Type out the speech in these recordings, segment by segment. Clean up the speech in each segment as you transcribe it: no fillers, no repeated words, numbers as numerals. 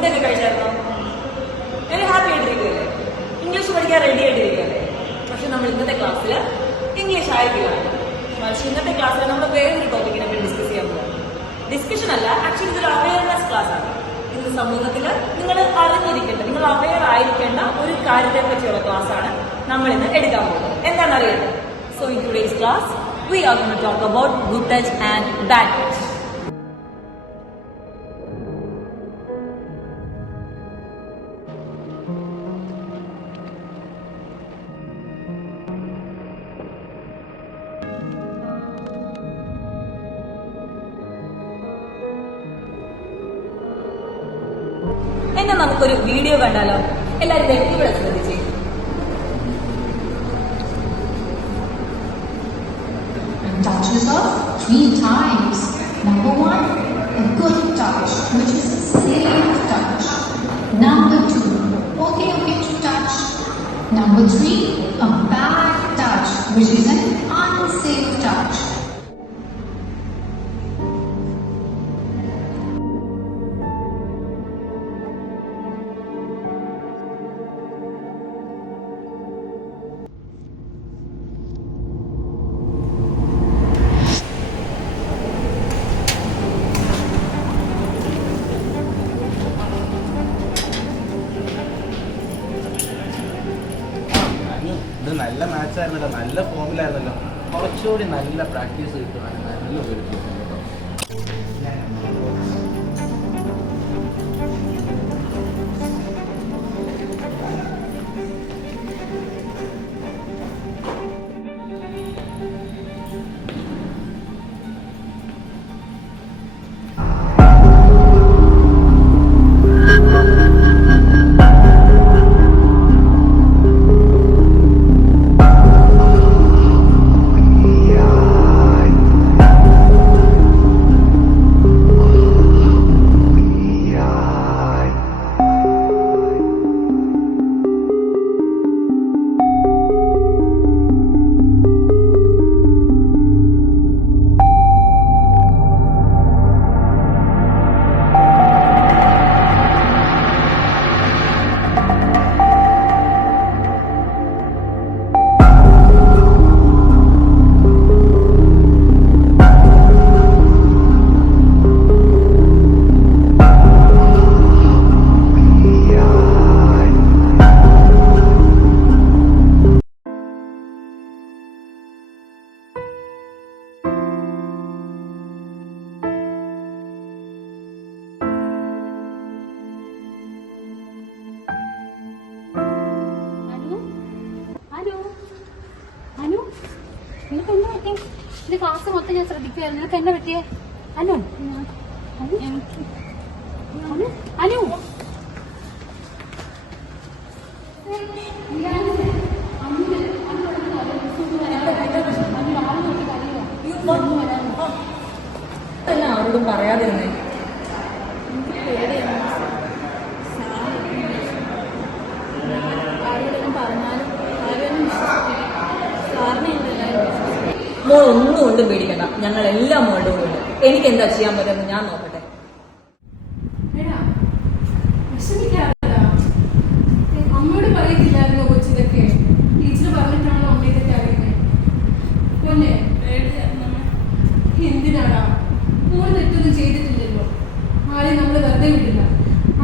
ഫുഡൊക്കെ കഴിച്ചായിരുന്നോ? എന്നെ ഹാപ്പി ആയിട്ടിരിക്കുകയല്ലേ? ഇംഗ്ലീഷ് പഠിക്കാൻ റെഡി ആയിട്ടിരിക്കുകയല്ലേ? പക്ഷെ നമ്മൾ ഇന്നത്തെ ക്ലാസ്സിൽ ഇംഗ്ലീഷ് ആയിരിക്കില്ല. പക്ഷെ ഇന്നത്തെ ക്ലാസ്സിൽ നമ്മൾ വേറൊരു ടോപ്പിക്കിനെ പറ്റി ഡിസ്കസ് ചെയ്യാൻ പോകും. ഡിസ്കഷൻ അല്ല, ആക്ച്വലി ഇതൊരു അവയർനെസ് ക്ലാസ് ആണ്. ഇന്ന് സമൂഹത്തിൽ നിങ്ങൾ അറിഞ്ഞിരിക്കേണ്ട, നിങ്ങൾ അവയർ ആയിരിക്കേണ്ട ഒരു കാര്യത്തെ പറ്റിയുള്ള ക്ലാസ് ആണ് നമ്മൾ ഇന്ന് എടുക്കാൻ പോകുന്നത്. എന്താണെന്നറിയാം? So in today's class we are going to talk about good touch and bad touch. എന്നാ നമുക്കൊരു വീഡിയോ കണ്ടാലോ? എല്ലാവരും ഇവിടെ ശ്രദ്ധിച്ചേ. Touch yourself 3 times. Number 1, a good touch, which is a safe touch. Number 2, okay to touch. Number 3, a bad touch, which is an unsafe touch. ഇത് നല്ല മാച്ചായിരുന്നല്ലോ, നല്ല ഫോമിലായിരുന്നല്ലോ. കുറച്ചുകൂടി നല്ല പ്രാക്ടീസ് കിട്ടുവാൻ നല്ല ഒരു ക്ലാസ് മൊത്തം ഞാൻ ശ്രദ്ധിക്കുവായിരുന്നു. നിനക്ക് എന്നെ പറ്റിയേ? അനു അനു ആരോടും പറയാതിരുന്നേ. മോൾ ഒന്നും കൊണ്ടും പേടിക്കണ്ട, ഞങ്ങൾ എല്ലാം മോളുടെ കൂടെ ഉണ്ട്. എനിക്ക് എന്താ ചെയ്യാൻ പറ്റുമെന്ന് ഞാൻ നോക്കട്ടെ. അമ്മയോട് പറയത്തില്ലായിരുന്നോ കൊച്ചിതൊക്കെ? ടീച്ചർ പറഞ്ഞിട്ടാണോ അമ്മ ഇതൊക്കെ അറിയുന്നത്? പൊന്നെ എന്തിനാടാ? മോള് തെറ്റൊന്നും ചെയ്തിട്ടില്ലല്ലോ. ആരെയും നമ്മൾ വെറുതെ വിടില്ല.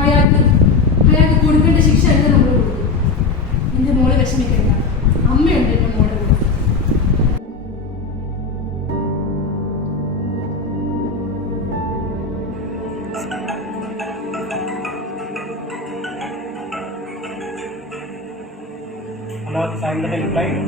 അയാൾക്ക് കൊടുക്കേണ്ട ശിക്ഷ എല്ലാം നമ്മൾ കൊടുക്കും. എന്റെ മോളെ വിഷമിക്കണ്ട, അമ്മയുണ്ട് എന്റെ മോളുടെ കൂടെ. sign the helpline.